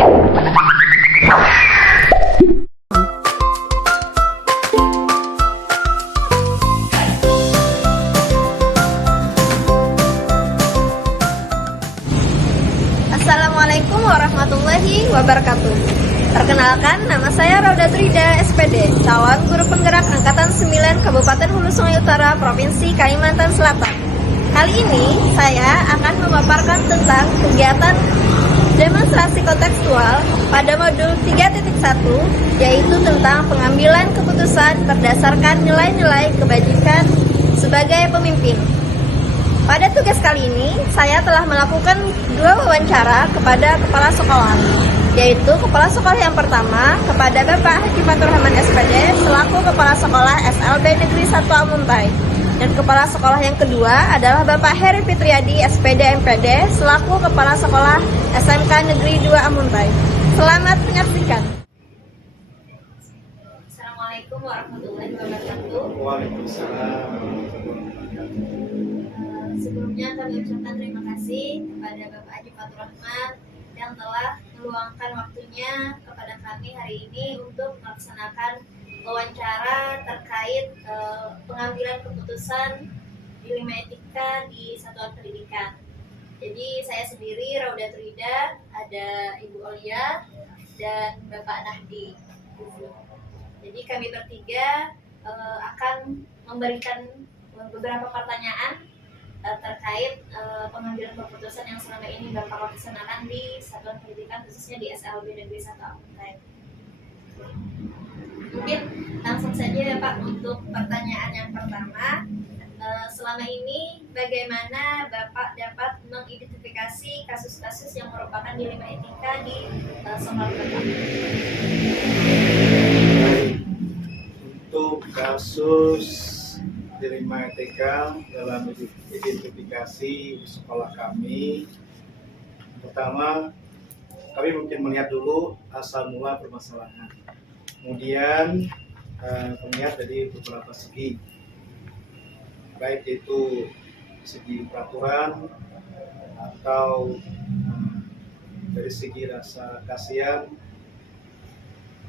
Assalamualaikum warahmatullahi wabarakatuh. Perkenalkan, nama saya Rauda Trida, SPD, calon guru penggerak Angkatan 9 Kabupaten Hulu Sungai Utara, Provinsi Kalimantan Selatan. Kali ini saya akan memaparkan tentang kegiatan demonstrasi kontekstual pada modul 3.1, yaitu tentang pengambilan keputusan berdasarkan nilai-nilai kebajikan sebagai pemimpin. Pada tugas kali ini, saya telah melakukan 2 wawancara kepada kepala sekolah, yaitu kepala sekolah yang pertama kepada Bapak Haji Fatur Rahman SPD selaku kepala sekolah SLB Negeri 1 Amuntai, dan kepala sekolah yang kedua adalah Bapak Heri Fitriadi SPD MPD selaku kepala sekolah SMK Negeri 2 Amuntai. Selamat menyaksikan. Assalamualaikum warahmatullahi wabarakatuh. Waalaikumsalam. Sebelumnya kami ucapkan terima kasih kepada Bapak Haji Fatur Rahman yang telah meluangkan waktunya kepada kami hari ini untuk melaksanakan wawancara terkait pengambilan keputusan di 5 etika di satuan pendidikan. Jadi saya sendiri Rauda Trida, ada Ibu Olia dan Bapak Nahdi. Jadi kami bertiga akan memberikan beberapa pertanyaan terkait pengambilan keputusan yang selama ini Bapak laksanakan di satuan pendidikan, khususnya di SLB Negeri 1 Amuntai. Mungkin langsung saja ya Pak untuk pertanyaan yang pertama. Selama ini bagaimana Bapak dapat mengidentifikasi kasus-kasus yang merupakan dilema etika di sekolah Bapak? Untuk kasus dilema etika dalam identifikasi di sekolah kami, pertama kami mungkin melihat dulu asal mula permasalahan, kemudian melihat dari beberapa segi, baik itu segi peraturan atau dari segi rasa kasihan,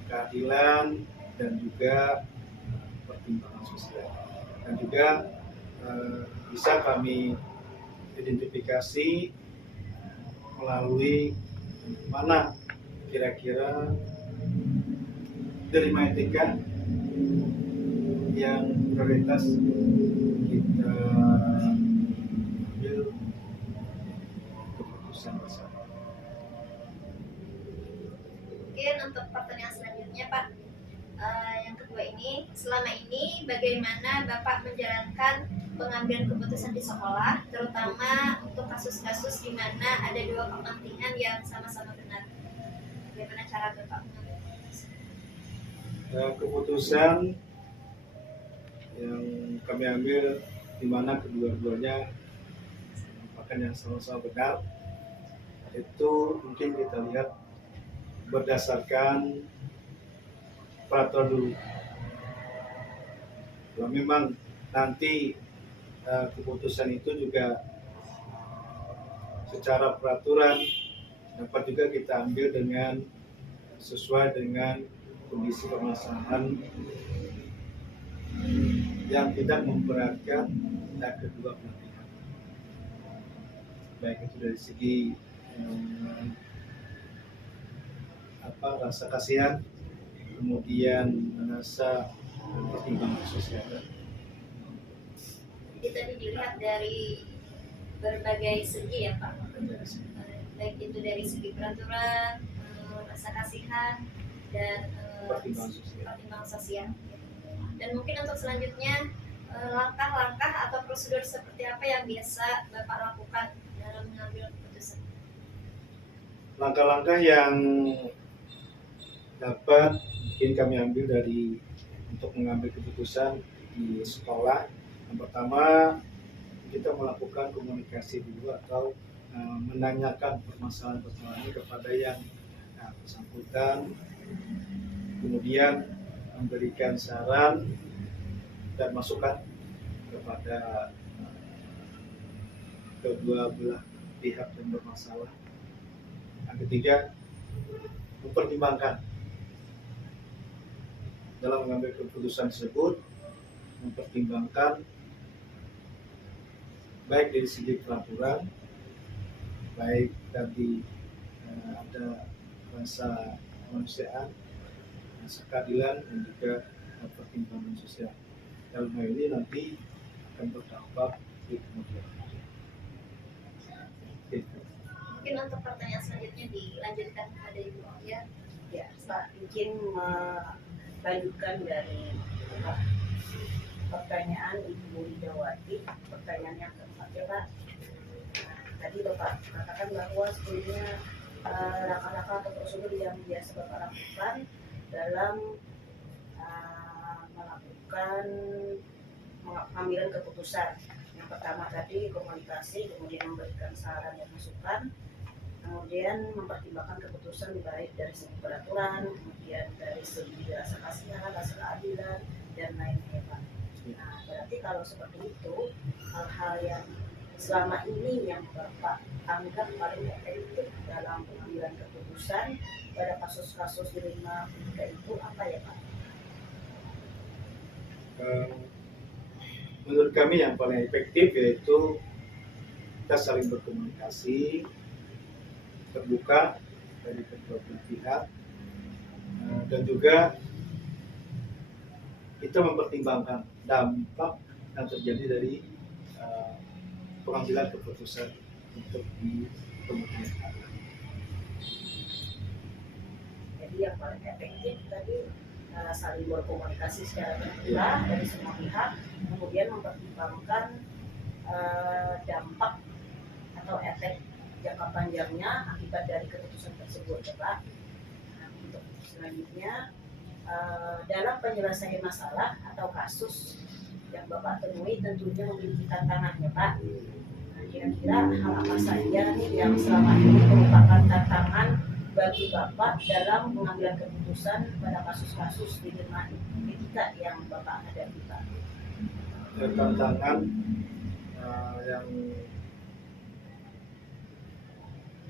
keadilan, dan juga pertimbangan sosial. Dan juga bisa kami identifikasi melalui mana kira-kira dilema etika yang prioritas kita ambil keputusan bersama. Mungkin untuk pertanyaan selanjutnya Pak, yang kedua ini, selama ini bagaimana Bapak menjalankan pengambilan keputusan di sekolah, terutama untuk kasus-kasus di mana ada 2 kepentingan yang sama-sama benar? Bagaimana cara Bapak mengambil keputusan? Keputusan yang kami ambil di mana kedua-duanya merupakan yang sama-sama benar, itu mungkin kita lihat berdasarkan peraturan dulu. Kalau memang nanti keputusan itu juga secara peraturan dapat juga kita ambil dengan sesuai dengan kondisi permasalahan yang tidak memberatkan kedua belah pihak, baik itu dari segi rasa kasihan, kemudian rasa pertimbangan sosial. Kita dilihat dari berbagai segi ya Pak, baik itu dari segi peraturan, rasa kasihan, dan pertimbangan sosial. Dan mungkin untuk selanjutnya, langkah-langkah atau prosedur seperti apa yang biasa Bapak lakukan dalam mengambil keputusan? Langkah-langkah yang dapat mungkin kami ambil dari untuk mengambil keputusan di sekolah. Yang pertama, kita melakukan komunikasi dulu atau menanyakan permasalahan-permasalahan kepada yang bersangkutan, kemudian memberikan saran dan masukan kepada kedua belah pihak yang bermasalah. Yang ketiga, mempertimbangkan dalam mengambil keputusan tersebut, mempertimbangkan baik dari segi peraturan, baik dari ada rasa kemanusiaan, rasa keadilan, dan juga pertimbangan sosial. Dalam hal ini nanti akan berdampak di kemudian hari. Mungkin untuk pertanyaan selanjutnya dilanjutkan kepada Ibu Aulia. Ya, Pak, mungkin melanjutkan dari pertanyaan Ibu Widawati, pertanyaan yang keempat ya Pak. Nah, tadi Bapak katakan bahwa sebelumnya langkah-langkah atau prosedur yang biasa Bapak lakukan dalam melakukan pengambilan keputusan. Yang pertama tadi komunikasi, kemudian memberikan saran dan masukan, kemudian mempertimbangkan keputusan baik dari segi peraturan, kemudian dari segi rasa kasihan, rasa keadilan, dan lainnya Pak. Nah, berarti kalau seperti itu, hal-hal yang selama ini yang Bapak anggap paling efektif dalam pengambilan keputusan pada kasus-kasus di 5 itu apa ya Pak? Menurut kami yang paling efektif yaitu kita saling berkomunikasi, terbuka dari kedua belah pihak, dan juga kita mempertimbangkan dampak yang terjadi dari pengambilan keputusan untuk di kemudian hari. Jadi yang paling efektif tadi saling berkomunikasi secara terbuka dari semua pihak, kemudian mempertimbangkan dampak atau efek jangka panjangnya akibat dari keputusan tersebut ya Pak. Nah, untuk selanjutnya dalam penyelesaian masalah atau kasus yang Bapak temui tentunya memiliki tantangannya Pak. Nah, kira-kira hal apa saja nih yang selama ini merupakan tantangan bagi Bapak dalam mengambil keputusan pada kasus-kasus di lima etika yang Bapak hadapi Pak? Tantangan yang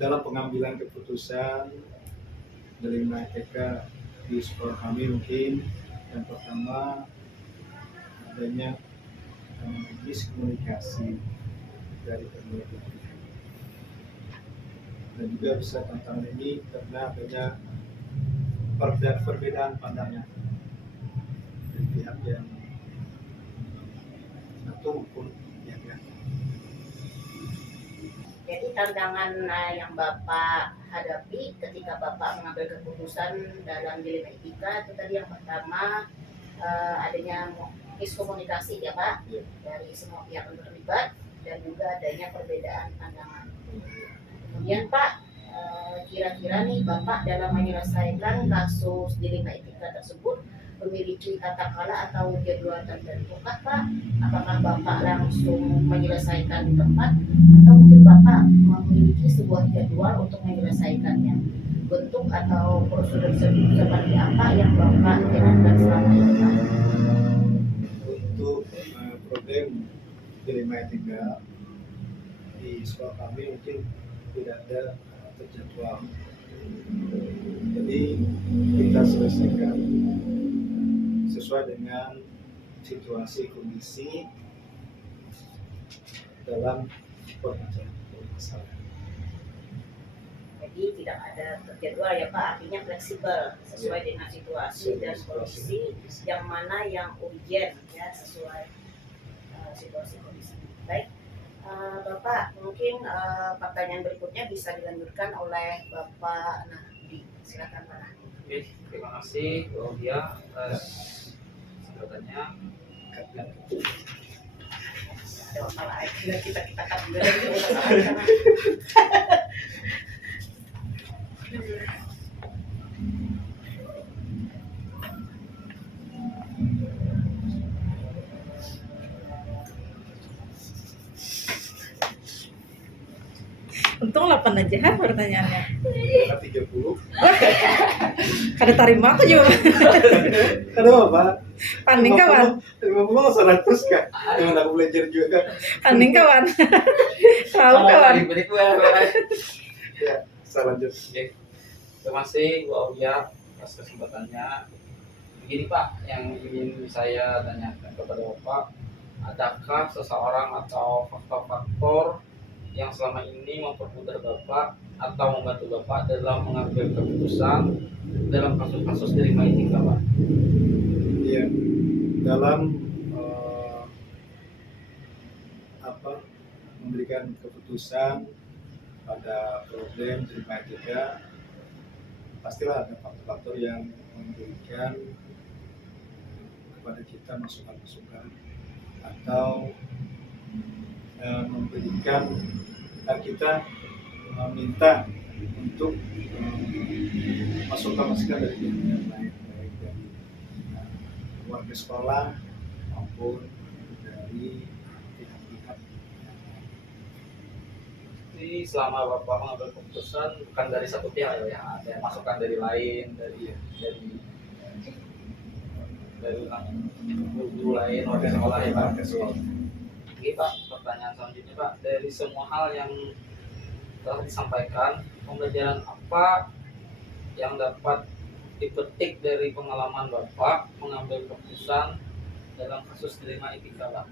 dalam pengambilan keputusan dari mereka di sekolah kami mungkin yang pertama adanya miskomunikasi dari kedua pihak, dan juga bisa tantangan ini karena adanya perbedaan pandangan dari pihak yang satu maupun yang lain. Jadi tantangan yang Bapak hadapi ketika Bapak mengambil keputusan dalam dilema etika itu tadi yang pertama adanya miskomunikasi ya Pak, dari semua pihak yang terlibat, dan juga adanya perbedaan pandangan. Kemudian Pak, kira-kira nih Bapak dalam menyelesaikan kasus dilema etika tersebut memiliki tata cara atau jadwal tertentu Pak? Apakah Bapak langsung menyelesaikan di tempat atau mungkin Bapak memiliki sebuah jadwal untuk menyelesaikannya? Bentuk atau prosedur seperti apa yang Bapak jalankan selama ini Pak? Untuk problem dilema etika di sekolah kami mungkin tidak ada terjadwal, jadi kita selesaikan sesuai dengan situasi kondisi dalam permasalahan. Jadi tidak ada terjadwal ya Pak, artinya fleksibel sesuai dengan situasi dan kondisi yang mana yang urgent ya sesuai situasi kondisi. Baik, Bapak mungkin pertanyaan berikutnya bisa dilanjutkan oleh Bapak Nahdi. Silakan Pak Nahdi. Oke, terima kasih Bu Aulia atas sebutannya. Ada masalah aja kita kan juga ada masalah. Untung 8 aja pertanyaannya. Karena 30. Kada tarima aku juga. Kenapa Pak? Paning kawan. 50 100 kan? Cuman aku belajar juga. Paning kawan. Tahu kawan. Balik-balik gua. Ya, saya lanjut. Oke. Terima kasih Bu Aulia atas kesempatannya. Begini Pak, yang ingin saya tanyakan kepada Bapak, adakah seseorang atau faktor-faktor yang selama ini mempermudah Bapak atau membantu Bapak dalam mengambil keputusan dalam kasus-kasus terima etika Pak? Iya, dalam eh, memberikan keputusan pada problem terima etika, pastilah ada faktor-faktor yang memberikan kepada kita masukan-masukan atau memberikan kita meminta untuk masukan-masukan dari pihak yang lain, baik dari warga sekolah maupun dari pihak-pihak. Jadi selama Bapak mengambil keputusan bukan dari satu pihak ya, ada masukan dari lain, dari guru lain, warga sekolah ya Pak. Oke Pak, pertanyaan selanjutnya Pak, dari semua hal yang telah disampaikan, pembelajaran apa yang dapat dipetik dari pengalaman Bapak mengambil keputusan dalam kasus terima etika Pak?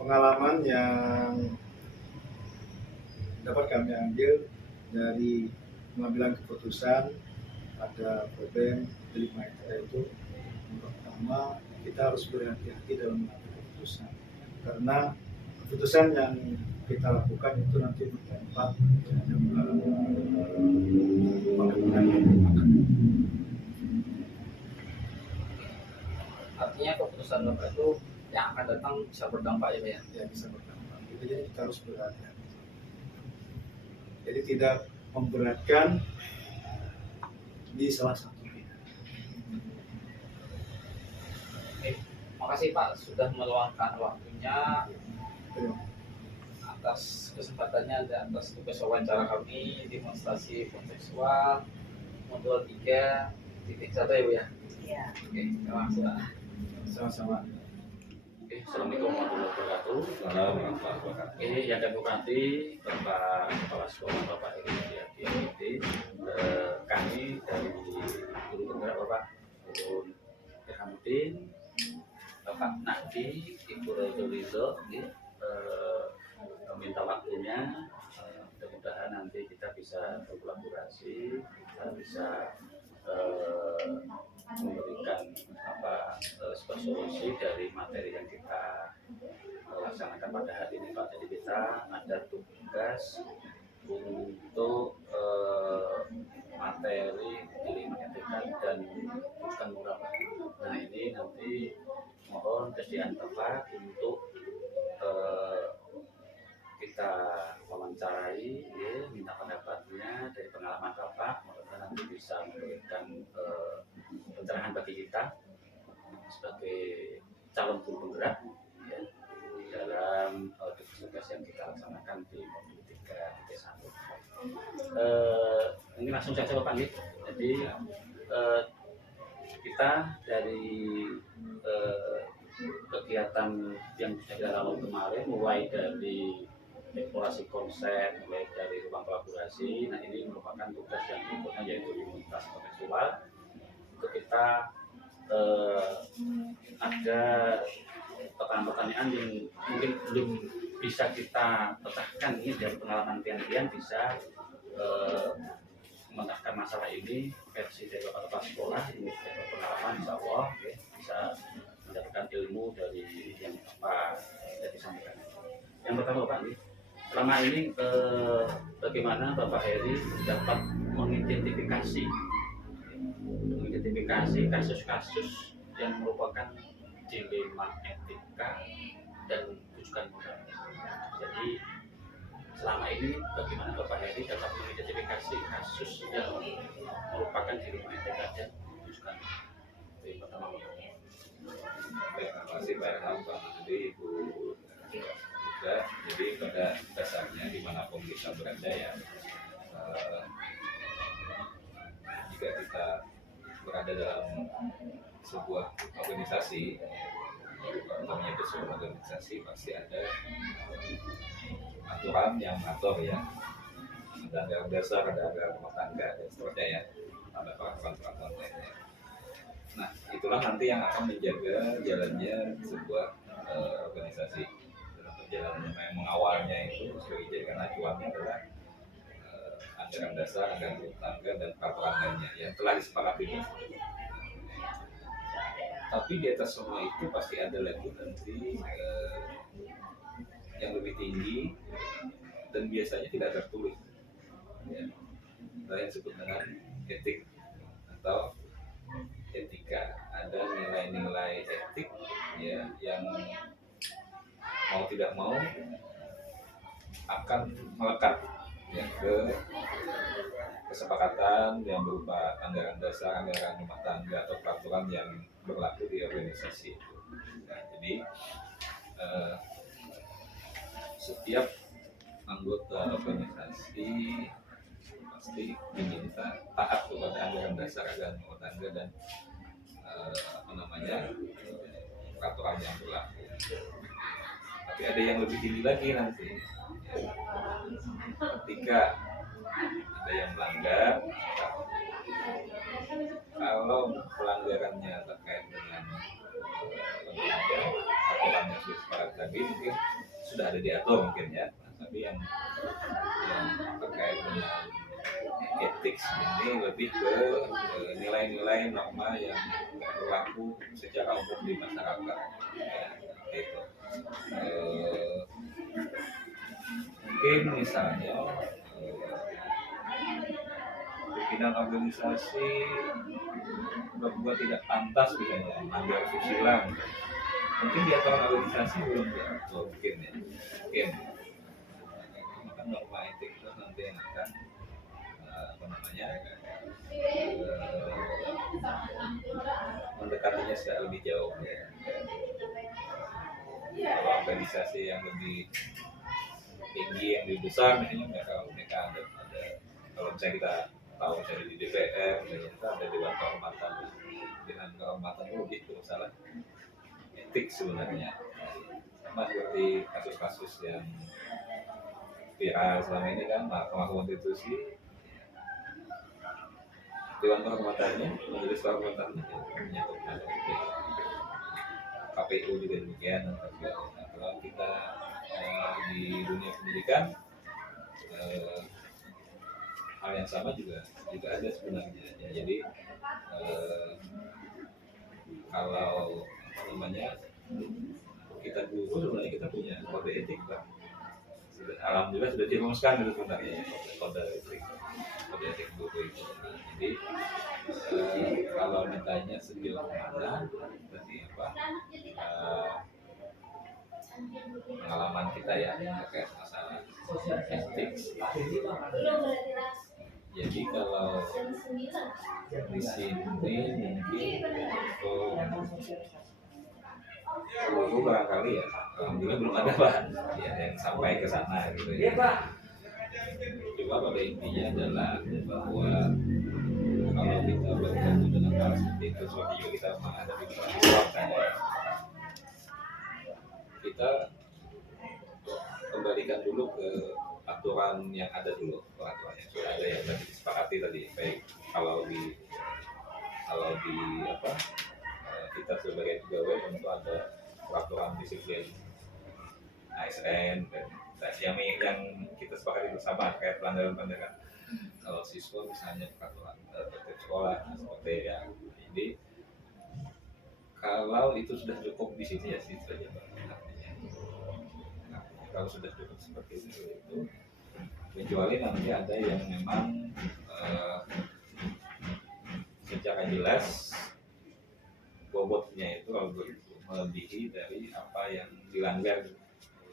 Pengalaman yang dapat kami ambil dari pengambilan keputusan pada problem terima etika itu, pertama kita harus berhati-hati dalam mengambil keputusan, karena keputusan yang kita lakukan itu nanti berdampak terhadap pengambilan keputusan. Artinya keputusan Bapak itu yang akan datang bisa berdampak ya Pak ya? Ya, bisa berdampak. Jadi kita harus berhati-hati. Jadi tidak memberatkan di salah satu pihak. Oke, makasih Pak sudah meluangkan waktunya atas kesempatannya dan atas tugas wawancara kami demonstrasi kontekstual modul 3.1 ya Bu ya? Iya. Oke, terima kasih Pak. Sama-sama. Oke, Assalamualaikum warahmatullahi wabarakatuh. Warahmatullahi wabarakatuh. Ini yang kami hormati Bapak Kepala Sekolah Bapak Edi Yati, kami dari guru penggerak Bapak Guru Irhamuddin, Bapak Nahdi, Ibu Ridho, meminta waktunya. Mudah-mudahan nanti kita bisa berkolaborasi, kita bisa memberikan sebuah solusi dari materi yang kita laksanakan pada hari ini Pak. Jadi kita ada tugas untuk materi terima etika dan bukan murah Pak. Nah ini nanti mohon kesediaan Bapak untuk kita wawancarai, ya, minta pendapatnya dari pengalaman Bapak, mudah-mudahan nanti bisa memberikan pencerahan bagi kita sebagai calon guru penggerak ya, dalam tugas-tugas yang kita laksanakan di modul 3.1. Ini langsung saja Bapak nih. Jadi kita dari kegiatan yang sudah kita lalui kemarin, mulai dari eksplorasi konsep, mulai dari ruang kolaborasi. Nah ini merupakan tugas yang berikutnya yaitu imunitas kontekstual. Untuk kita ada pertanyaan-pertanyaan yang mungkin belum bisa kita pecahkan ini dari pengalaman pian-pian, bisa memecahkan masalah ini versi dari Bapak Kepala Sekolah ini dari pengalaman, insya Allah ya, bisa mendapatkan ilmu dari yang Bapak tadi sampaikan. Yang pertama Bapak ini, selama ini bagaimana Bapak Heri dapat mengidentifikasi kasus-kasus yang merupakan dilema etika dan rujukan moral. Jadi selama ini bagaimana Bapak Heri dapat mengidentifikasi kasus yang merupakan dilema etika dan rujukan moral. Yang pertama Bapak. Terima kasih Pak Erham, Pak Menteri, Ibu juga. Jadi pada dasarnya dimanapun kita berada ya, jika kita berada dalam sebuah organisasi, utamanya itu sebuah organisasi, pasti ada aturan yang mengatur ya, ada anggaran dasar, ada anggaran rumah tangga dan seterusnya ya, ada peraturan-peraturan lainnya. Nah, itulah nanti yang akan menjaga jalannya sebuah organisasi. Dalam perjalanan yang mengawalnya itu sudah dijadikan acuannya adalah anggaran dasar, anggaran rumah tangga dan peraturan lainnya yang telah disepakati. Tapi di atas semua itu pasti ada lagi nanti yang lebih tinggi dan biasanya tidak tertulis, ya. Kita yang disebut dengan etik atau etika. Ada nilai-nilai etik ya yang mau tidak mau akan melekat ya ke kesepakatan yang berupa anggaran dasar, anggaran rumah tangga atau peraturan yang berlaku di organisasi itu. Nah, jadi setiap anggota organisasi pasti diminta taat kepada anggaran dasar, anggaran rumah tangga dan peraturan yang berlaku. Tapi ada yang lebih tinggi lagi nanti. Ya. Ketika ada yang melanggar, kalau pelanggarannya terkait dengan aturan yang sudah disepakati tadi mungkin sudah ada diatur mungkin ya. Tapi yang terkait dengan etik ini lebih ke nilai-nilai norma yang berlaku secara umum di masyarakat. Ya, itu. Mungkin misalnya pimpinan organisasi berbuat tidak pantas misalnya melanggar susila, mungkin di aturan organisasi belum diatur mungkin ya, mungkin kan norma etik itu nanti yang akan mendekatinya secara lebih jauh ya. Kalau organisasi yang lebih tinggi, yang lebih besar misalnya mereka ada kalau misalnya kita tahu misalnya di DPR misalnya kita ada Dewan Kehormatan, dengan kehormatan itu lebih ke masalah etik sebenarnya, sama seperti kasus-kasus yang viral selama ini kan Mahkamah Konstitusi Dewan Kehormatannya, Majelis Kehormatannya menyangkut masalah etik. KPU juga demikian. Nah, kalau kita di dunia pendidikan hal yang sama juga ada sebenarnya ya. Jadi kalau kita guru sebenarnya kita punya kode etik Pak. Alhamdulillah sudah dirumuskan itu sebenarnya kode etik guru itu. Nah, jadi kalau ditanya sejauh mana berarti pengalaman kita ya terkait masalah etik. Jadi kalau di sini mungkin guru barangkali ya, alhamdulillah belum ada Pak ya yang sampai ke sana gitu ya. Cuma pada intinya adalah bahwa kalau kita bertemu dengan hal seperti itu, seperti juga kita menghadapi mahasiswa kita kembalikan dulu ke aturan yang ada dulu, aturan yang sudah ada yang tadi disepakati tadi, baik kalau di kita sebagai pegawai tentu ada peraturan disiplin ASN dan yang kita sepakati bersama kayak pelanggaran. Kalau siswa misalnya peraturan tertib sekolah seperti yang ini, kalau itu sudah cukup di sini ya sih saja. Kalau sudah cukup seperti itu, kecuali nanti ada yang memang secara jelas bobotnya itu melebihi dari apa yang dilanggar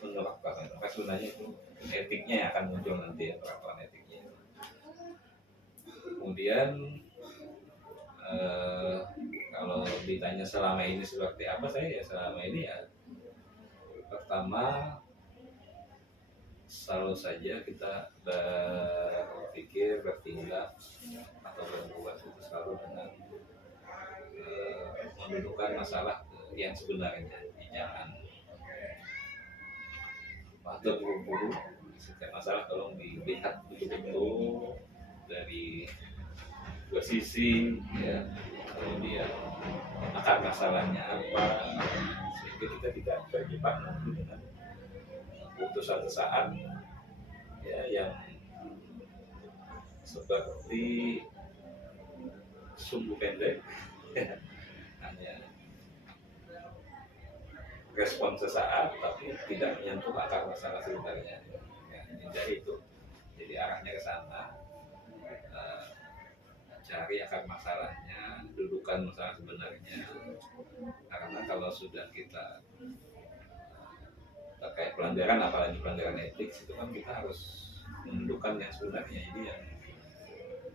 menurut peraturan. Sebenarnya itu etiknya yang akan muncul nanti ya, peraturan etiknya. Kemudian kalau ditanya selama ini seperti apa, saya ya selama ini ya pertama selalu saja kita berpikir, bertindak atau berbuat itu selalu dengan mendudukkan masalah yang sebenarnya. Jangan terburu-buru setiap masalah tolong dilihat betul-betul dari dua sisi, ya, kemudian akar masalahnya apa, sehingga kita tidak terjebak nanti dengan putusan sesaat ya yang seperti sumbu pendek hanya respon sesaat tapi tidak menyentuh akar masalah sebenarnya ya, hindari itu. Jadi arahnya ke sana, cari akar masalahnya, dudukan masalah sebenarnya, karena kalau sudah kita terkait pelanggaran, apalagi pelanggaran etik, itu kan kita harus mendudukan yang sebenarnya. Jadi yang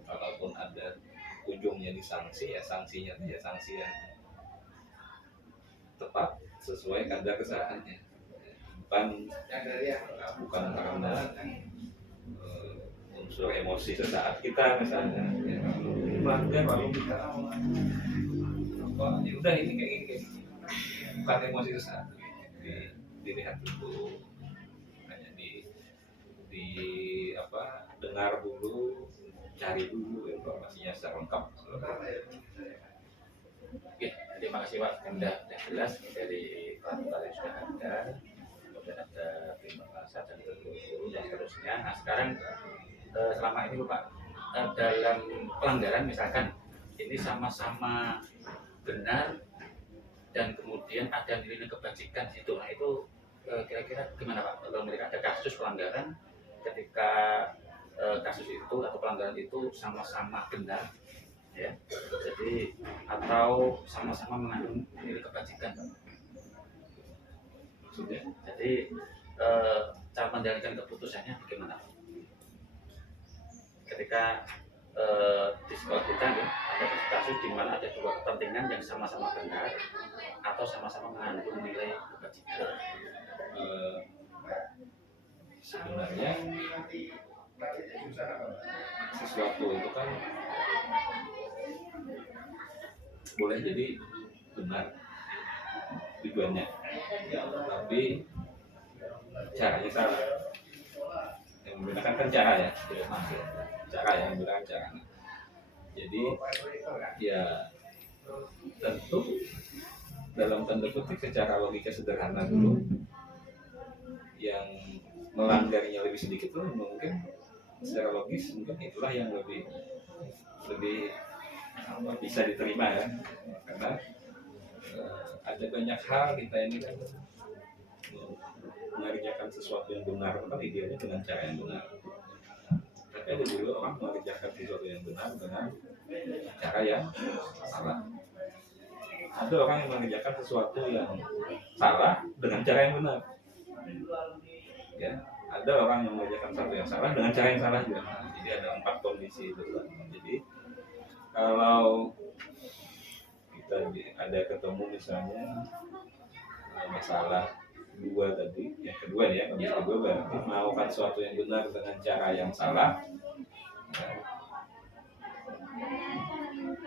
kalaupun ada ujungnya di sanksi, ya sanksinya itu ya sanksi yang tepat sesuai kadar kesalahannya, bukan karena unsur emosi sesaat kita misalnya ya, melanggar lalu kita ya udah ini kayak gini, bukan emosi sesaat, dilihat dulu, hanya di apa, dengar dulu, cari dulu informasinya secara lengkap. Oke, terima kasih Pak, sudah jelas dari konten yang sudah ada, kemudian ada terima kasih dan guru dan seterusnya. Nah sekarang selama ini Pak, dalam pelanggaran misalkan ini sama-sama benar dan kemudian ada nilai kebajikan situ, nah itu kira-kira gimana Pak? Kalau mereka ada kasus pelanggaran ketika kasus itu atau pelanggaran itu sama-sama benar, ya, jadi atau sama-sama mengandung nilai kebajikan, Pak. Maksudnya, jadi cara menjalankan keputusannya bagaimana, Pak? Ketika di sekolah kita ya, ada kasus di mana ada dua kepentingan yang sama-sama benar atau sama-sama mengandung nilai kebajikan. Sebenarnya sesuatu itu kan boleh jadi benar tujuannya, tapi caranya salah. Yang menggunakan kan cara ya, cara yang menggunakan cara. Jadi ya tentu dalam tanda kutip secara logika sederhana dulu, yang melanggarnya lebih sedikit tuh mungkin secara logis mungkin itulah yang lebih bisa diterima ya, karena ada banyak hal kita ini kan mengerjakan sesuatu yang benar kan idealnya dengan cara yang benar, tapi ada juga orang mengerjakan sesuatu yang benar dengan cara yang salah. Ada orang yang mengerjakan sesuatu yang salah dengan cara yang benar, ya. Ada orang yang mengerjakan sesuatu yang salah dengan cara yang salah juga. Jadi ada 4 kondisi itu. Jadi kalau kita ada ketemu misalnya masalah dua tadi, yang kedua nih ya, kondisi kedua berarti melakukan sesuatu yang benar dengan cara yang salah. Nah,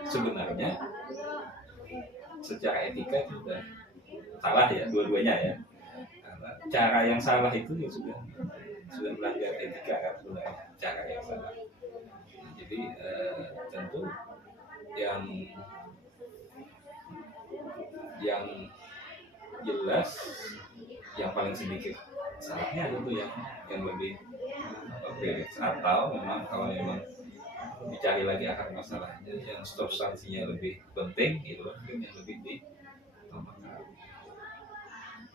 sebenarnya secara etika itu sudah salah ya, dua-duanya ya. Karena cara yang salah itu ya sudah melanggar etika kan, sebenarnya cara yang salah. Jadi tentu yang jelas yang paling sedikit salahnya tentu yang lebih beres, atau memang kalau memang dicari lagi akar masalahnya yang substansinya lebih penting itu mungkin yang lebih ditambahkan.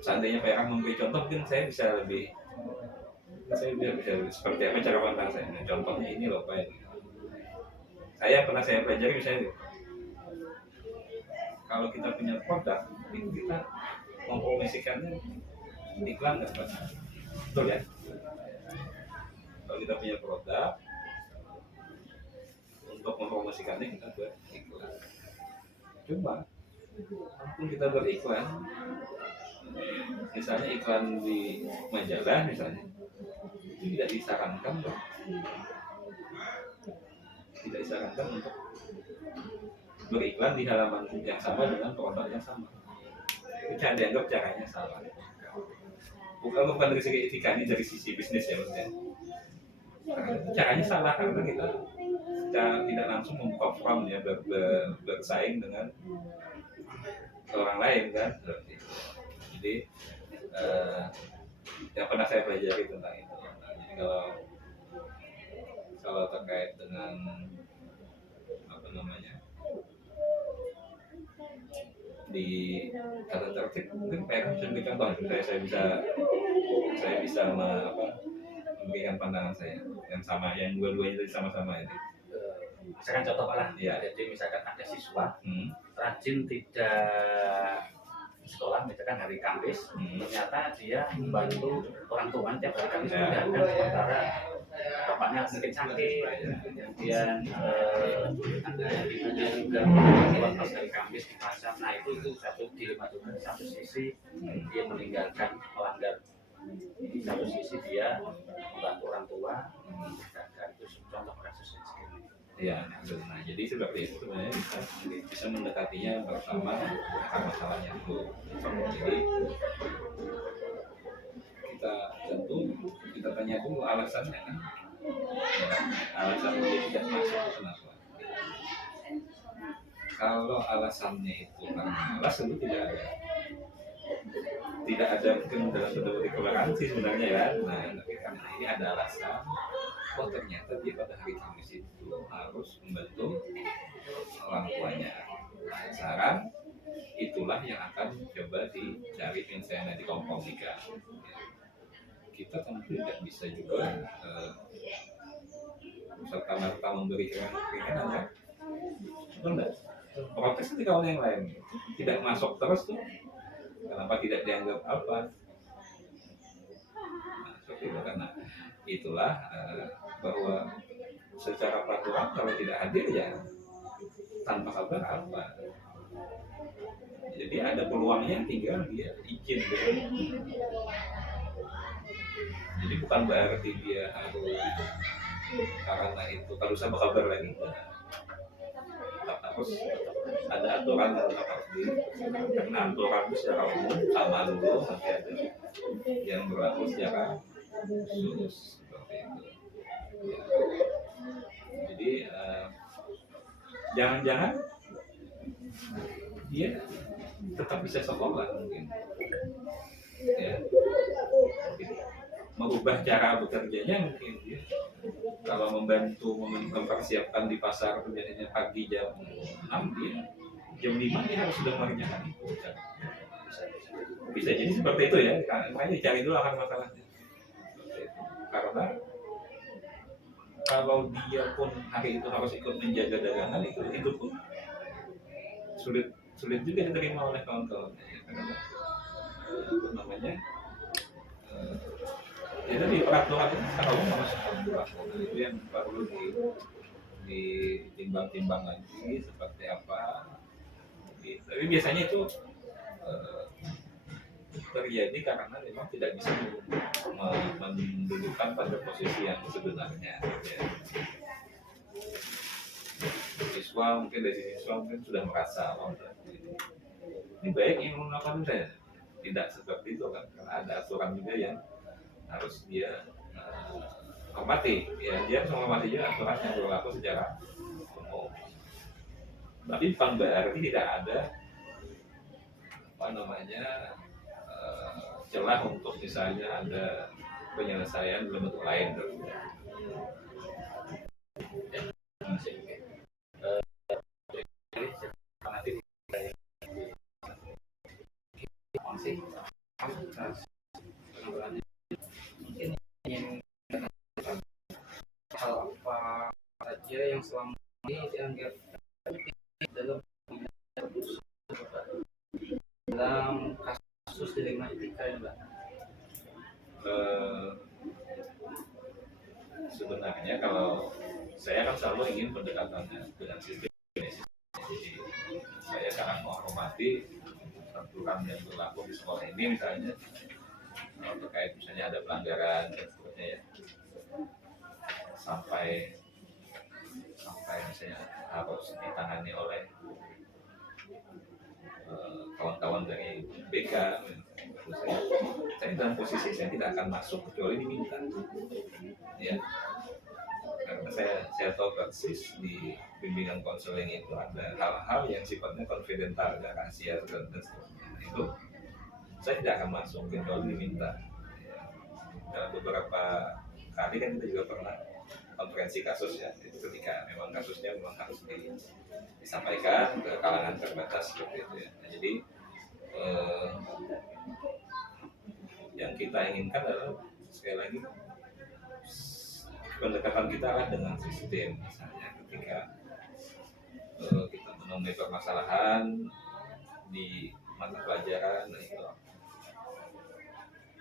Seandainya Pak Erang memberi contoh mungkin saya bisa lebih seperti apa cara pandang saya. Nah, contohnya ini loh Pak, saya pelajari misalnya kalau kita punya produk itu kita mempromosikannya iklan nggak Pak? Betul ya? Kalau kita punya produk untuk mempromosikannya kita buat iklan. Coba, walaupun kita beriklan, misalnya iklan di majalah misalnya, tidak disarankan untuk beriklan di halaman yang sama dengan produk yang sama. Itu dianggap caranya salah. bukan dari segi etika, ini dari sisi bisnis ya maksudnya. Karena itu caranya salah karena kita tidak langsung membuka form ya bersaing dengan orang lain kan seperti itu. Jadi yang pernah saya pelajari tentang itu. Nah, jadi kalau terkait dengan apa namanya di tata tertib mungkin PR bisa memberikan contoh. Saya bisa memberikan pandangan saya yang sama, yang dua-duanya tadi sama-sama itu. Misalkan contoh lah, Ya. jadi misalkan ada siswa rajin tidak di sekolah, misalkan hari Kamis, ternyata dia membantu orang tua tiap hari Kamis menjaga sementara bapaknya mungkin sakit, kemudian ibunya juga buat pas hari Kamis di pasar. Nah itu satu dilema juga. Satu sisi dia meninggalkan melanggar, di satu sisi dia membantu orang tua menjaga. Itu contoh kasus yang seperti ini. Ya, nah jadi seperti itu sebenarnya bisa mendekatinya pertama akar masalahnya dulu. Jadi kita tanya dulu alasannya kan, ya, alasan dia tidak masuk itu kenapa? Kalau alasannya itu karena malas tentu tidak ada mungkin dalam bentuk toleransi sebenarnya ya. Nah, tapi karena ini ada alasan, oh ternyata dia pada hari Kamis itu harus membantu orang tuanya. Nah, sekarang itulah yang akan coba dicari misalnya di kompromikan. Kita tentu tidak bisa juga serta-merta memberi keringanan ya. Betul enggak? Protes nanti kawan yang lain tidak masuk terus tuh. Kenapa tidak dianggap apa? Nah, seperti itu karena itulah bahwa secara peraturan kalau tidak hadir ya tanpa kabar apa. Jadi ada peluangnya tinggal dia izin gitu. Jadi bukan berarti dia harus karena itu kalau usah berkabar lagi. Harus ada aturan yang harus karena aturan secara umum sama dulu nanti ada yang berlaku secara khusus seperti itu. Ya. Jadi jangan-jangan dia tetap bisa sekolah mungkin. Ya. Mengubah cara bekerjanya mungkin dia kalau membantu mempersiapkan di pasar biasanya pagi jam 6 dia jam 5 dia harus sudah mengerjakan itu. Bisa jadi seperti itu ya, makanya dicari dulu akar masalahnya. Karena kalau dia pun hari itu harus ikut menjaga dagangan itu pun sulit juga diterima oleh kawan-kawan. Karena apa namanya? Ya tadi peraturan itu kalau harus itu yang perlu ditimbang-timbang lagi seperti apa. Tapi biasanya itu terjadi karena memang tidak bisa mendudukkan pada posisi yang sebenarnya. Ya. Siswa mungkin sudah merasa ini baik yang melakukan saya tidak seperti itu kan karena ada aturan juga yang harus dia hormati ya dia harus menghormati juga aturan yang berlaku secara umum. Tapi bukan berarti tidak ada apa namanya celah untuk misalnya ada penyelesaian dalam bentuk lain. Hal apa saja yang selama ini dianggap dalam kasus dilema etika ya Mbak? Sebenarnya kalau saya kan selalu ingin pendekatannya dengan sistem. Jadi saya sangat menghormati aturan yang berlaku di sekolah ini misalnya terkait misalnya ada pelanggaran dan seterusnya ya sampai misalnya harus ditangani oleh kawan-kawan dari BK Saya dalam posisi saya tidak akan masuk kecuali diminta, ya. Karena saya tahu persis di bimbingan konseling itu ada hal-hal yang sifatnya konfidensial, ada rahasia dan seterusnya. Itu saya tidak akan masuk kecuali diminta. Ya. Dalam beberapa kali kan kita juga pernah konferensi kasus ya, itu ketika memang kasusnya memang harus disampaikan ke kalangan terbatas seperti itu ya. Nah, jadi yang kita inginkan adalah sekali lagi pendekatan kita adalah dengan sistem. Misalnya ketika kita menemui permasalahan di mata pelajaran, nah itu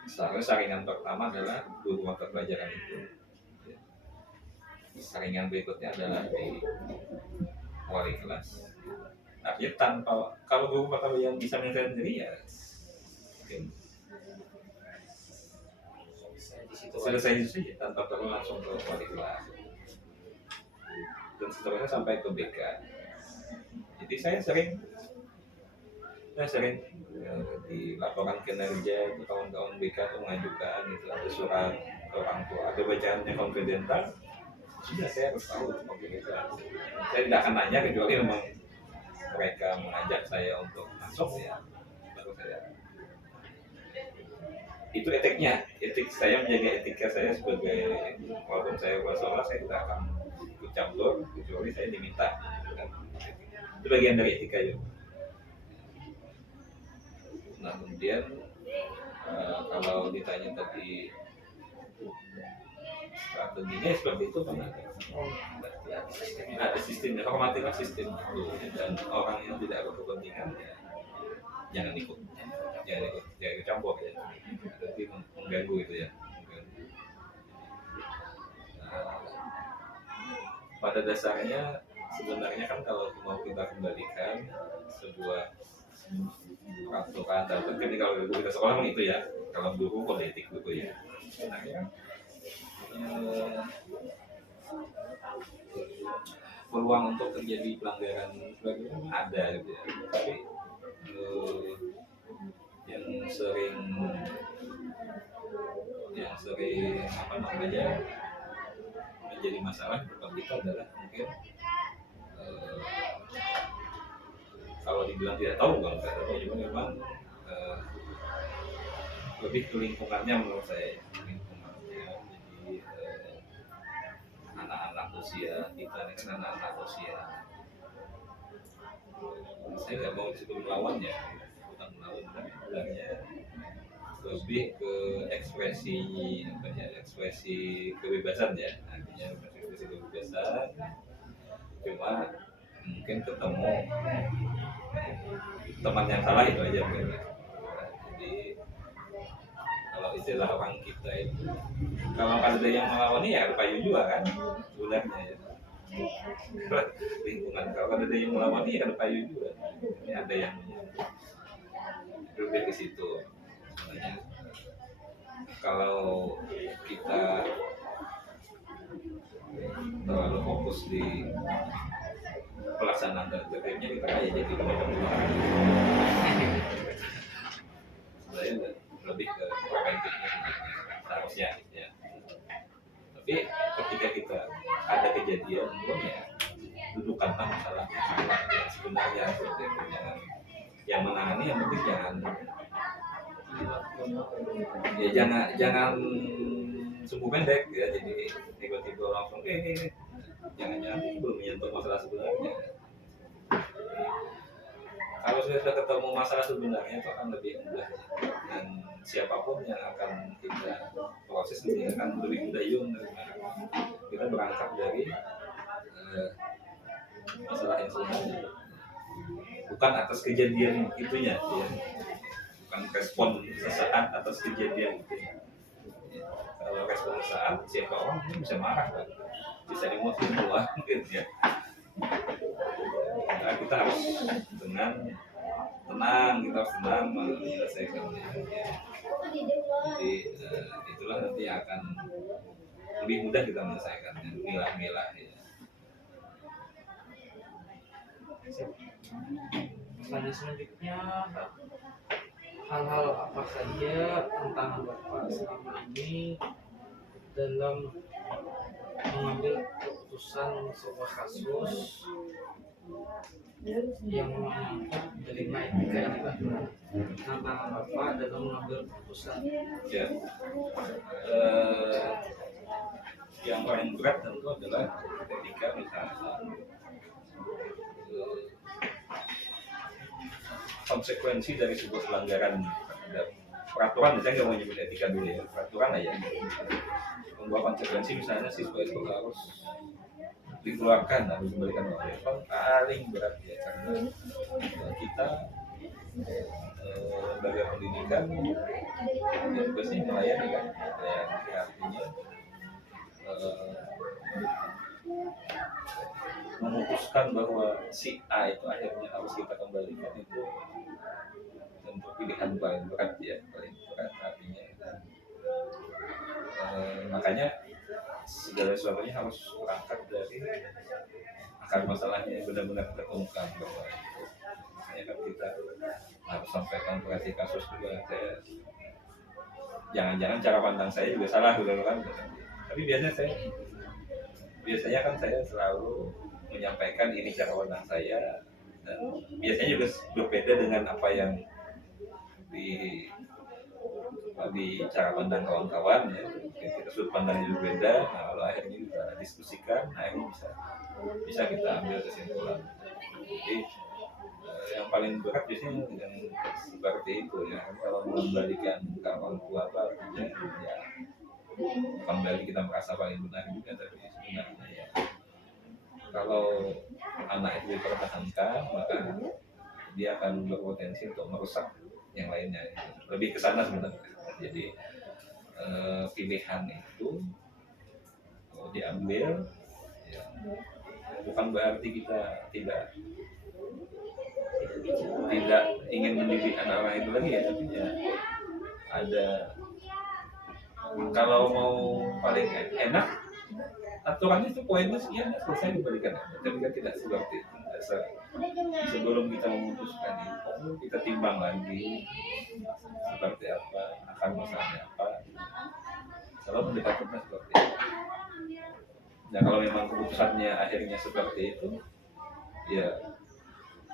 seharusnya saringan pertama adalah guru mata pelajaran itu. Saringan berikutnya adalah di wali kelas. Artinya tanpa, kalau guru mata pelajaran bisa menyelesaikan sendiri ya mungkin selesai itu saja tanpa perlu langsung ke wali kelas dan seterusnya sampai ke BK. Jadi saya sering dilaporkan kinerja itu kawan-kawan BK itu mengajukan itu ada surat ke orang tua, ada bacaannya konfidensial, sudah saya harus tahu itu konfidensial. Saya tidak akan nanya kecuali memang mereka mengajak saya untuk masuk ya, baru saya. Itu etiknya, etik saya menjaga etika saya sebagai, walaupun saya bersalah saya tidak akan ikut campur kecuali saya diminta. Itu bagian dari etika ya. Nah kemudian kalau ditanya tadi strateginya seperti itu kan ada sistemnya, hormatilah sistem itu, dan orang yang tidak berkepentingan ya jangan ikut campur ya, berarti mengganggu itu ya. Nah, pada dasarnya sebenarnya kan kalau mau kita kembalikan sebuah peraturan dan ini kalau guru kita sekolah kan itu ya, kalau guru politik gitu ya sebenarnya peluang untuk terjadi pelanggaran sebagainya ada gitu ya, tapi yang sering apa namanya menjadi masalah di tempat kita adalah mungkin kalau dibilang tidak tahu bukan tidak tahu, cuma memang lebih ke lingkungannya menurut saya, lingkungannya. Jadi anak-anak usia kita ini kan anak-anak usia, saya nggak mau disebut melawan ya, bukan melawan, tapi sebenarnya lebih ke ekspresi apa ya, ekspresi kebebasan ya, artinya ekspresi kebebasan, cuma mungkin ketemu teman yang salah itu aja bener. Jadi kalau istilah orang kita itu kalau ada yang melawan ya ada payu juga kan sebenarnya ya. Lingkungan kalau ada yang melawan ya ada payu juga, ini ada yang lebih ke situ sebenarnya. Kalau kita terlalu fokus di pelaksanaan tertibnya kita kayak jadi kemudian sebenarnya lebih ke preventifnya seharusnya ya. Tapi ketika kita ada kejadian pun ya dudukanlah masalah yang sebenarnya seperti itu, yang menangani yang penting jangan sumbu pendek ya, jadi tiba-tiba langsung jangan-jangan belum menyentuh masalah sebenarnya. Kalau sudah ketemu masalah sebenarnya itu akan lebih mudah dan siapapun yang akan kita proses ini akan lebih mudah kita berangkat dari masalah yang sebenarnya, bukan atas kejadian itunya ya. Bukan respon sesaat atas kejadian itu. Kalau respon sesaat, siapa orang ini bisa marah kan, bisa emosi keluar mungkin ya. Nah, kita harus dengan tenang, kita harus tenang menyelesaikannya. Ya. Jadi itulah nanti yang akan lebih mudah kita menyelesaikannya, milah-milah ya. Pertanyaan selanjutnya, hal-hal apa saja tantangan Bapak selama ini dalam mengambil keputusan sebuah kasus yang mengangkut dilema etika ini Pak? Tantangan Bapak dalam mengambil keputusan. Ya. Yang paling berat tentu adalah ketika misalnya konsekuensi dari sebuah pelanggaran terhadap peraturan, saya nggak mau nyebut etika dulu ya, peraturan aja, membawa konsekuensi misalnya siswa itu harus dikeluarkan atau dikembalikan ke level paling berat ya, karena kita lembaga pendidikan ya tugasnya melayani kan, melayani artinya memutuskan bahwa si A itu akhirnya harus kita kembalikan itu tentu pilihan paling berat ya, paling berat artinya. Makanya segala sesuatunya harus berangkat dari akar masalahnya yang benar-benar terungkap, bahwa misalnya kan kita harus sampaikan perhati kasus juga, saya jangan-jangan cara pandang saya juga salah gitu kan, tapi biasanya kan saya selalu menyampaikan ini cara pandang saya, dan biasanya juga berbeda dengan apa yang di cara pandang kawan-kawan ya, kita sudut pandangnya juga beda. Nah, kalau akhirnya kita diskusikan, akhirnya bisa kita ambil kesimpulan. Jadi yang paling berat biasanya yang seperti itu ya, kalau mengembalikan ke orang tua artinya ya kembali kita merasa paling benar juga, tapi sebenarnya ya kalau anak itu dipertahankan maka dia akan berpotensi untuk merusak yang lainnya, lebih ke sana sebenarnya. Jadi pilihan itu kalau diambil ya, bukan berarti kita tidak ingin mendidik anak orang itu lagi ya, tapi ya ada, kalau mau paling enak aturannya itu poinnya sekian selesai diberikan, tapi kan tidak seperti itu. Sebelum kita memutuskan itu kita timbang lagi seperti apa, akan masalahnya apa, selalu mendekatkan seperti itu. Nah kalau memang keputusannya akhirnya seperti itu ya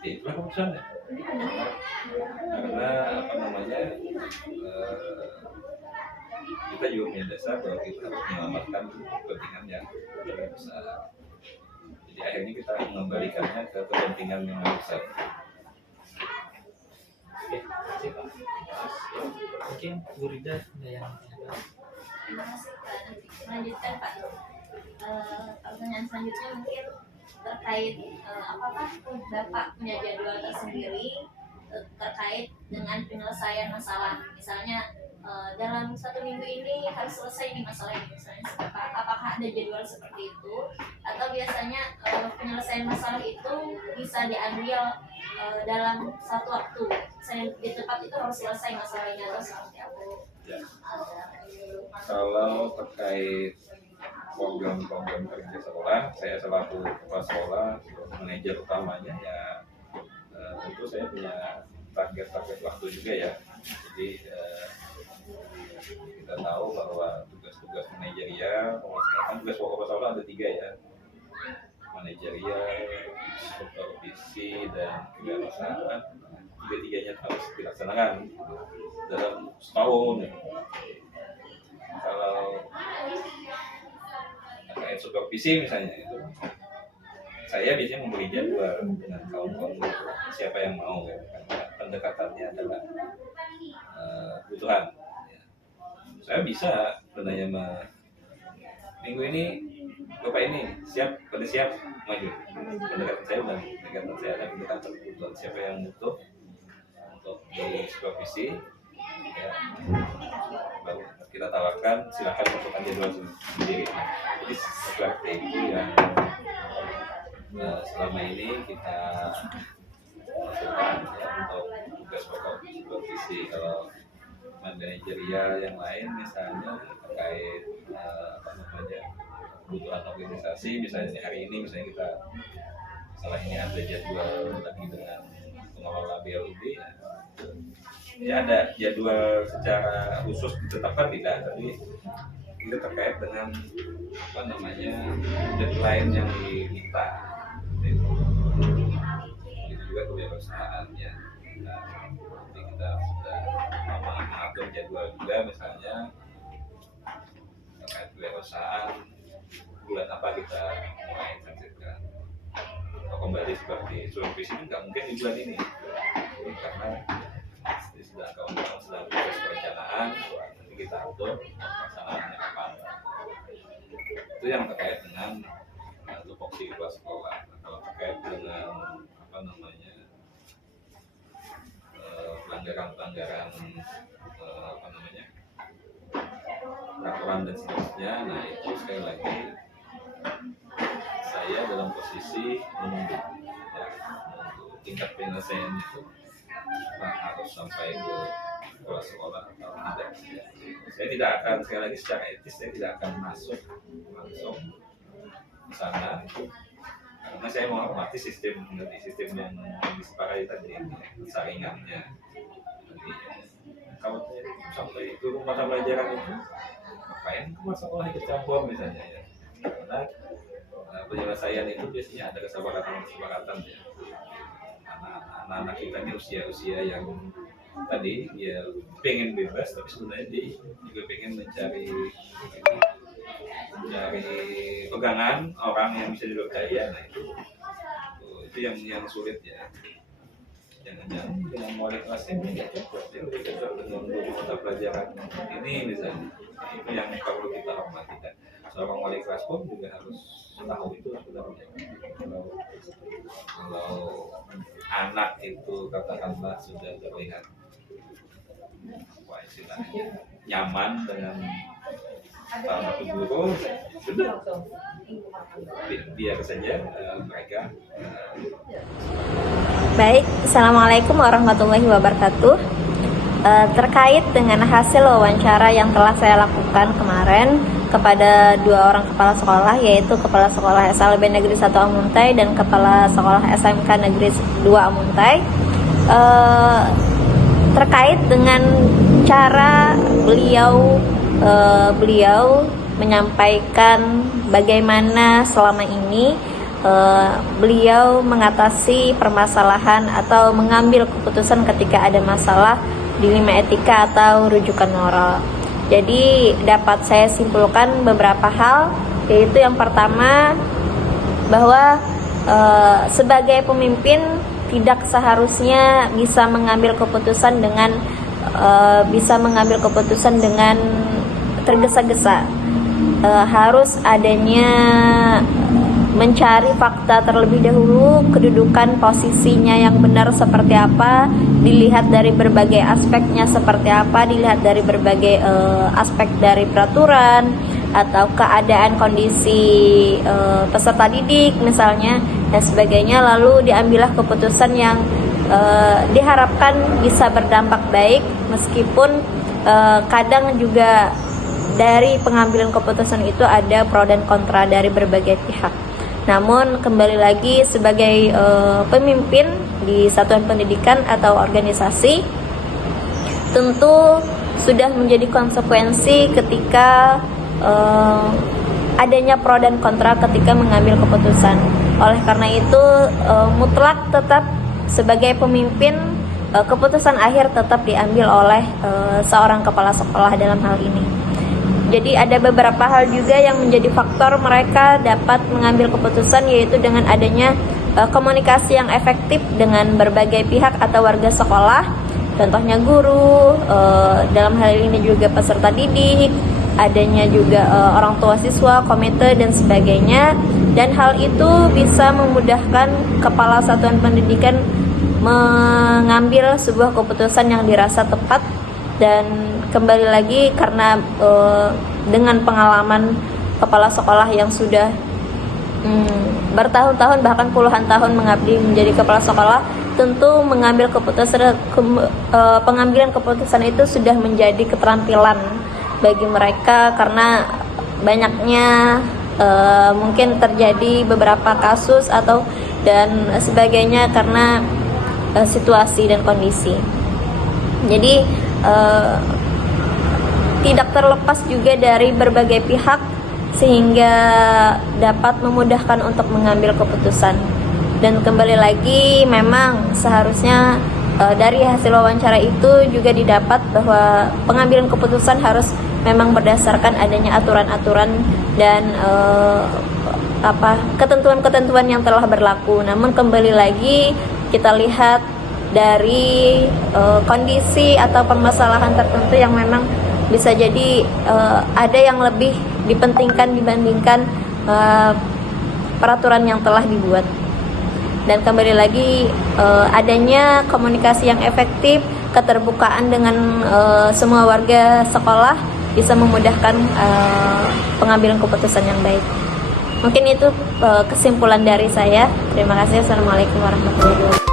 itulah keputusannya, karena apa namanya kita juga punya dasar bahwa kita harus menyelamatkan kepentingan yang lebih besar. Jadi akhirnya kita mengembalikannya ke kepentingan yang lebih besar. Oke, terima kasih Pak. Mungkin Bu Rida ada yang Terima kasih Pak. Nanti lanjutkan Pak. Pertanyaan selanjutnya mungkin terkait apakah Bapak punya jadwal tersendiri terkait dengan penyelesaian masalah, misalnya dalam 1 minggu ini harus selesai nih masalah ini, misalnya apakah ada jadwal seperti itu, atau biasanya penyelesaian masalah itu bisa diambil dalam satu waktu, misalnya di tempat itu harus selesai masalahnya atau seperti apa? Ya. Kalau terkait program-program kerja sekolah, saya selaku kepala sekolah, manajer utamanya ya tentu saya punya target waktu juga ya. Jadi kita tahu bahwa tugas-tugas manajerial, kan tugas pokok sekolah ada 3 ya, manajerial, supervisi, dan kegawasan. Tiga-tiganya harus dilaksanakan dalam setahun. Kalau terkait supervisi misalnya itu, saya biasanya memberi jadwal dengan kawan-kawan siapa yang mau ya, karena pendekatannya adalah kebutuhan. Ya. Saya bisa sebenarnya minggu ini Bapak ini pada siap maju. Pendekatan saya adalah pendekatan kebutuhan, siapa yang butuh untuk di supervisi ya, baru kita tawarkan silakan masukkan jadwal sendiri. Jadi seperti itu yang selama ini kita lakukan ya, untuk tugas pokok supervisi. Kalau manajerial yang lain misalnya terkait kebutuhan organisasi, misalnya hari ini misalnya kita Masalah ini ada jadwal lagi dengan pengelola BLUD, ya ada jadwal secara khusus ditetapkan tidak, tapi itu terkait dengan apa namanya deadline yang diminta. Itu juga kewirausahaannya. Nah, jadi kita sudah mengatur jadwal juga, misalnya terkait kewirausahaan bulan apa kita mulai intensifkan. Kalau kembali seperti supervisi ini nggak mungkin di bulan ini, karena sudah kawan-kawan sedang proses perencanaan, nanti kita atur pelaksanaannya kapan. Itu yang terkait dengan tupoksi kelas sekolah. Kalau terkait dengan apa namanya pelanggaran apa namanya peraturan dan seterusnya, nah itu sekali lagi saya dalam posisi menunggu ya, menunggu tingkat penyelesaian itu harus sampai ke kepala sekolah atau tidak. Saya tidak akan, sekali lagi secara etis saya tidak akan masuk langsung ke sana, karena saya menghormati sistem yang disepakati tadi, saringannya. Jadi kalau sampai itu mata pelajaran itu ngapain ke sekolah ikut campur misalnya ya, karena penyelesaian itu biasanya ada kesepakatan ya. Anak-anak kita ini usia yang tadi ya pengen bebas, tapi sebenarnya dia juga pengen mencari pegangan orang yang bisa dipercaya. Nah itu yang sulit ya. Jangan-jangan dengan wali kelasnya tidak cocok, dia lebih cocok dengan guru mata pelajaran ini misalnya. Itu yang perlu kita hormati. Seorang wali kelas pun juga harus tahu itu sebenarnya. Kalau anak itu katakanlah sudah terlihat istilahnya nyaman dengan salah satu guru, sudah biar saja mereka. Baik, Assalamualaikum warahmatullahi wabarakatuh. Terkait dengan hasil wawancara yang telah saya lakukan kemarin kepada 2 orang kepala sekolah, yaitu Kepala Sekolah SLB Negeri 1 Amuntai dan Kepala Sekolah SMK Negeri 2 Amuntai, terkait dengan cara beliau menyampaikan bagaimana selama ini beliau mengatasi permasalahan atau mengambil keputusan ketika ada masalah di 5 etika atau rujukan moral. Jadi dapat saya simpulkan beberapa hal, yaitu yang pertama bahwa sebagai pemimpin tidak seharusnya bisa mengambil keputusan dengan tergesa-gesa. Harus adanya mencari fakta terlebih dahulu, kedudukan posisinya yang benar seperti apa, dilihat dari berbagai aspeknya seperti apa, dilihat dari berbagai aspek dari peraturan atau keadaan kondisi peserta didik misalnya dan sebagainya, lalu diambillah keputusan yang diharapkan bisa berdampak baik, meskipun kadang juga dari pengambilan keputusan itu ada pro dan kontra dari berbagai pihak. Namun kembali lagi sebagai pemimpin di satuan pendidikan atau organisasi, tentu sudah menjadi konsekuensi ketika adanya pro dan kontra ketika mengambil keputusan. Oleh karena itu mutlak tetap sebagai pemimpin keputusan akhir tetap diambil oleh seorang kepala sekolah dalam hal ini. Jadi ada beberapa hal juga yang menjadi faktor mereka dapat mengambil keputusan, yaitu dengan adanya komunikasi yang efektif dengan berbagai pihak atau warga sekolah, contohnya guru, dalam hal ini juga peserta didik, adanya juga orang tua siswa, komite dan sebagainya, dan hal itu bisa memudahkan kepala satuan pendidikan mengambil sebuah keputusan yang dirasa tepat. Dan kembali lagi karena dengan pengalaman kepala sekolah yang sudah bertahun-tahun bahkan puluhan tahun mengabdi menjadi kepala sekolah, tentu mengambil keputusan pengambilan keputusan itu sudah menjadi keterampilan bagi mereka, karena banyaknya mungkin terjadi beberapa kasus atau dan sebagainya karena situasi dan kondisi. Jadi tidak terlepas juga dari berbagai pihak sehingga dapat memudahkan untuk mengambil keputusan. Dan kembali lagi memang seharusnya dari hasil wawancara itu juga didapat bahwa pengambilan keputusan harus memang berdasarkan adanya aturan-aturan dan ketentuan-ketentuan yang telah berlaku. Namun kembali lagi kita lihat dari kondisi atau permasalahan tertentu yang memang bisa jadi ada yang lebih dipentingkan dibandingkan peraturan yang telah dibuat. Dan kembali lagi adanya komunikasi yang efektif, keterbukaan dengan semua warga sekolah bisa memudahkan pengambilan keputusan yang baik. Mungkin itu kesimpulan dari saya. Terima kasih. Assalamualaikum warahmatullahi wabarakatuh.